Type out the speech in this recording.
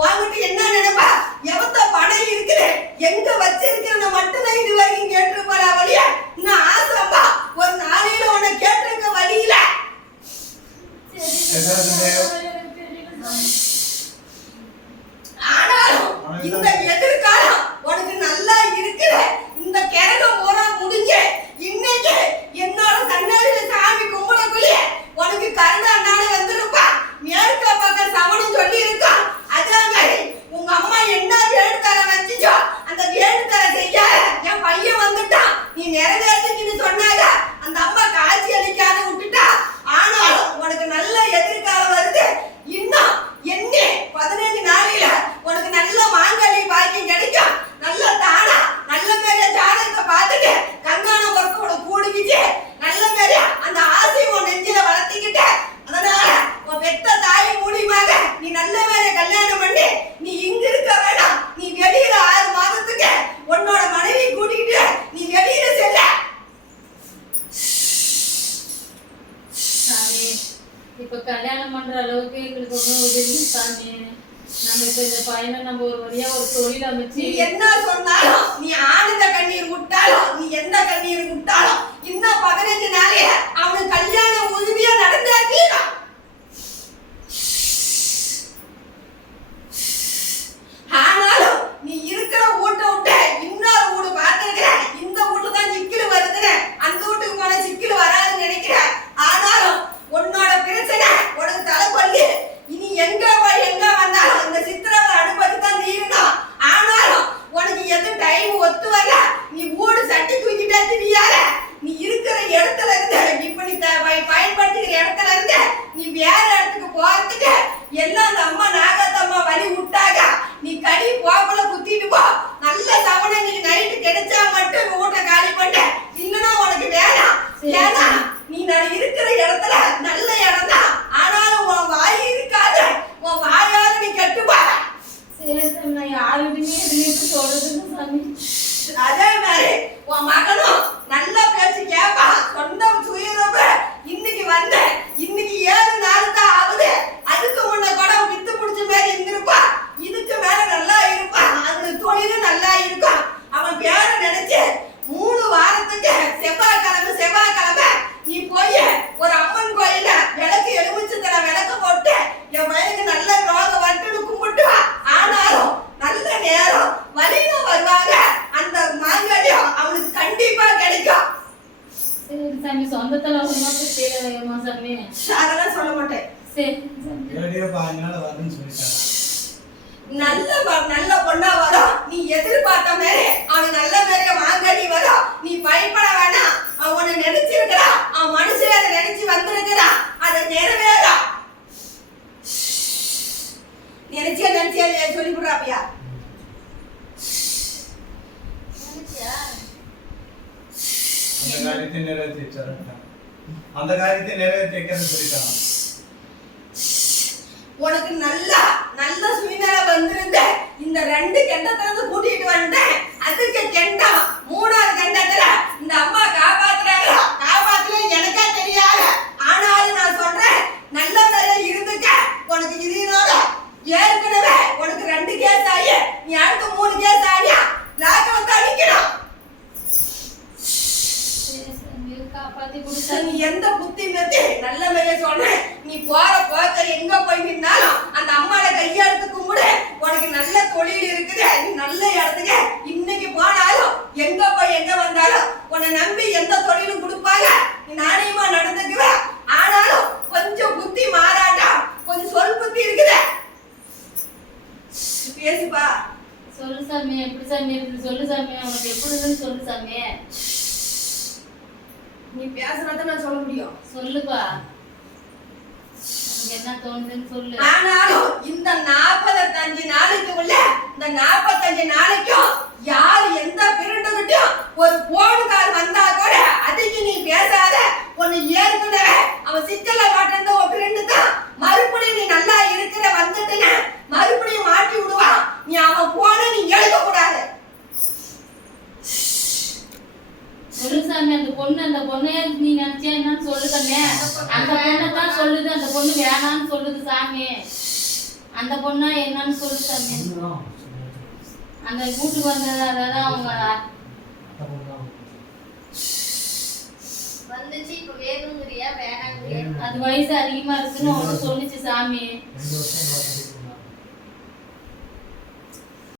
வாங்கிட்டு என்ன நினைப்பா? எவத்த பணம் இருக்குது எங்க வச்சிருக்கிறத மட்டும் தான் இது வரைக்கும் கேட்டிருப்பாளா வழியா? இன்னும் ஆசைப்பா ஒரு நாளையில உன்னை கேட்டிருக்க வழியில. ஆனாலும் இந்த எதிர்காலம் உனக்கு நல்லா இருக்குது. இந்த கிரகம் பூரா முடிஞ்சு இன்னைக்கு என்னோட கண்ணாடியில சாமி கும்பிடக்குள்ளே உனக்கு கருணா நானே வந்துருப்பா. மேற்க பக்கம் சமணம் சொல்லி இருக்கோம். அதே மாதிரி உங்க அம்மா என்ன வேண்டுதலை வச்சுச்சோ அந்த வேண்டுதலை செய்ய என் பையன் வந்துட்டான். நீ நிறைவேற்றுன்னு சொன்னாங்க. அந்த அம்மா காட்சி அளிக்காத விட்டுட்டா. ஆனாலும் உனக்கு நல்ல எதிர்காலம் வருது. இன்னும் என்ன 15 நாளையில உனக்கு நல்ல மாங்கனி பாக்கியம் கிடைக்கும். நல்ல தானா நல்ல பெரிய ஜாதகத்தை பார்த்துட்டு கங்கான ஒர்க்கோட கூடிக்கிட்டு நல்ல பெரிய அந்த ஆசையை உன் நெஞ்சில வளர்த்திக்கிட்ட. அதனால உன் பெத்த தாய் மூலியமாக நீ நல்ல வேலை கல்யாணம் பண்ணி நீ இங்க இருக்க வேண்டாம். நீ வெளியில 6 மாதத்துக்கு உன்னோட மனைவி கூட்டிக்கிட்டு நீ வெளியில செல்ல. இப்ப கல்யாணம் பண்ற அளவுக்கு எங்களுக்கு ஒன்றும் உதவி சாமி. நம்ம இப்ப இந்த பையனை நம்ம ஒரு வழியா ஒரு தொழில் அமைச்சு நீ என்ன சொன்னாலும் நீ ஆனந்த கண்ணீர் விட்டாலும் நீ எந்த கண்ணீர் விட்டாலும் இன்னும் 15 நாளே அவனுக்கு கல்யாணம் உறுதியா நடந்தே தீரும். ஆனாலும் நீ இருக்கிற வீட்டை விட்டு இன்னொரு வீடு பார்த்துருக்கிற. இந்த வீட்டு தான் சிக்கல் வருதுன்னு அந்த வீட்டுக்கு போன சிக்கல் வராதுன்னு நினைக்கிற. ஆனாலும் உன்னோட பிரச்சனை உனக்கு தலைப்பள்ளி. இனி எங்க போய் எங்க வந்தாலும் இந்த சித்திரவதை அனுபவித்து தான் தீரணும். ஆனாலும் உனக்கு எது டைம் ஒத்து வரல. நீ வீடு சட்டி தூக்கிட்டே திரியாத. நீ இருக்கிற இடத்துல இருந்து இப்ப நீ பயன்படுத்திக்கிற இடத்துல இருந்து நீ வேற இடத்துக்கு போறதுக்கு எல்லாம் அந்த அம்மா நாகத்தம்மா வழி விட்டாங்க. நீ கடி போகல குத்திட்டு போ. நல்ல சவனை நீ நைட்டு கிடைச்சா மட்டும் வீட்டை காலி பண்ண. இல்லைன்னா உனக்கு வேணாம். ஏன்னா நீ நான் இருக்கிற இடத்துல நல்ல இடம் தான். ஆனாலும் உன் வாய் இருக்காது. உன் வாயால நீ கட்டுப்பா. சரி நான் யாருமே எதுவும் சொல்றதுன்னு சாமி. அதே மாதிரி உன் மகனும் நல்ல பேச்சு கேப்பா. சொந்தம் சுயரூப இன்னைக்கு வந்த இன்னைக்கு 7 நாள் தான் ஆகுது. அதுக்கு முன்ன கூட வித்து பிடிச்ச மாதிரி இருந்திருப்பா. இதுக்கு மேல நல்லா இருப்பா. அந்த தொழிலும் நல்லா இருக்கும். அவன் பேரை நினைச்சு 3 வாரத்துக்கு செவ்வாய்க்கிழமை நீ போய் ஒரு அம்மன் கோயில விளக்கு எலுமிச்சத்தர விளக்கு போட்டு என் வயலுக்கு நல்ல ரோகம் வந்துட்டு கும்பிட்டு. ஆனாலும் நல்ல நேரம் வழியில வருவாங்க. அந்த மாங்கல்யம் அவனுக்கு கண்டிப்பா கிடைக்கும். சரி சாமி சொந்தத்துல ஒன்றுமா தேவையம்மா சாமி? அதெல்லாம் சொல்ல மாட்டேன். சரி நல்ல பொண்ணா வரும். நீ எதிர்பார்த்த மாதிரி அவன் நல்ல பெரிய மாங்கனி வரும். நீ பயப்பட வேணாம். அவனை நினைச்சிருக்கிறா. அவன் மனுஷன் அதை நினைச்சு வந்திருக்கிறா. அதை நிறைவேறும். நினைச்சியா சொல்லி விடுறாப்பியா? அந்த காரியத்தை நிறைவேற்றிக்கிறேன்னு சொல்லிட்டாங்க. உனக்கு நல்ல சுயநல வந்திருந்த இந்த 2 கெண்டத்துல கூட்டிட்டு வந்தேன். அதுக்கு கெண்டம் 3வது கெண்டத்துல இந்த அம்மா காப்பாத்துறாங்களா காப்பாத்துல எனக்கே தெரியாது. ஆனாலும் நான் சொல்றேன் நல்ல வேலை இருந்துக்க. உனக்கு இதனோட ஏற்கனவே உனக்கு 2 கேஸ் ஆகி நீ அடுத்து 3 கேஸ் ஆகியா லாக்க வந்து அடிக்கணும். நீ எந்த புத்தி மெத்தி நல்ல வேலையை சொல்றேன். நீ போற போக்க எங்க போய் நின்னாலும் அந்த அம்மாட கையெழுத்து கும்பிடு. உனக்கு நல்ல தொழில் இருக்குது. நீ நல்ல இடத்துக்கு இன்னைக்கு போனாலும் எங்க போய் எங்க வந்தாலும் உன்னை நம்பி எந்த தொழிலும் கொடுப்பாங்க. நீ நாணயமா நடந்துக்குவ. ஆனாலும் கொஞ்சம் புத்தி மாறாட்டா. கொஞ்சம் சொல் புத்தி இருக்குது. பேசுப்பா. சொல்லு சாமி. எப்படி சாமி இருக்கு சொல்லு சாமி. உனக்கு எப்படி இருக்குன்னு சொல்லு சாமி. நீ பேசுறத நான் சொல்ல முடியும். சொல்லுப்பா. உனக்கு என்ன தோணுதுன்னு சொல்லு. ஆனாலும் இந்த 45 நாளைக்கு உள்ள இந்த 45 நாளைக்கும் யார் எந்த பிரிண்டுகிட்டும் ஒரு போன் கால் வந்தா கூட அதுக்கு நீ பேசாத. உன்னை ஏற்கனவே அவன் சிக்கல்ல மாட்டேன் ஒரு பிரிண்டு தான். மறுபடியும் நீ நல்லா இருக்கிற வந்துட்டுன்னு மறுபடியும் மாட்டி விடுவான். நீ அவன் போன நீ எழுத கூடாது. சொல்லு சாமி. அந்த பொண்ணைய நீ நினைச்சியா என்னன்னு சொல்லு கண்ணே. அந்த பொண்ணை தான் சொல்லுது. அந்த பொண்ணு வேணான்னு சொல்லுது சாமி. அந்த பொண்ணா என்னன்னு சொல்லு சாமி. அந்த வீட்டுக்கு வந்தது அதான் அவங்க வந்துச்சு. இப்ப வேணுங்கிறியா வேணாங்கிறியா? அது வயசு அதிகமா இருக்குன்னு அவங்க சொல்லிச்சு சாமி. 2 வருஷம்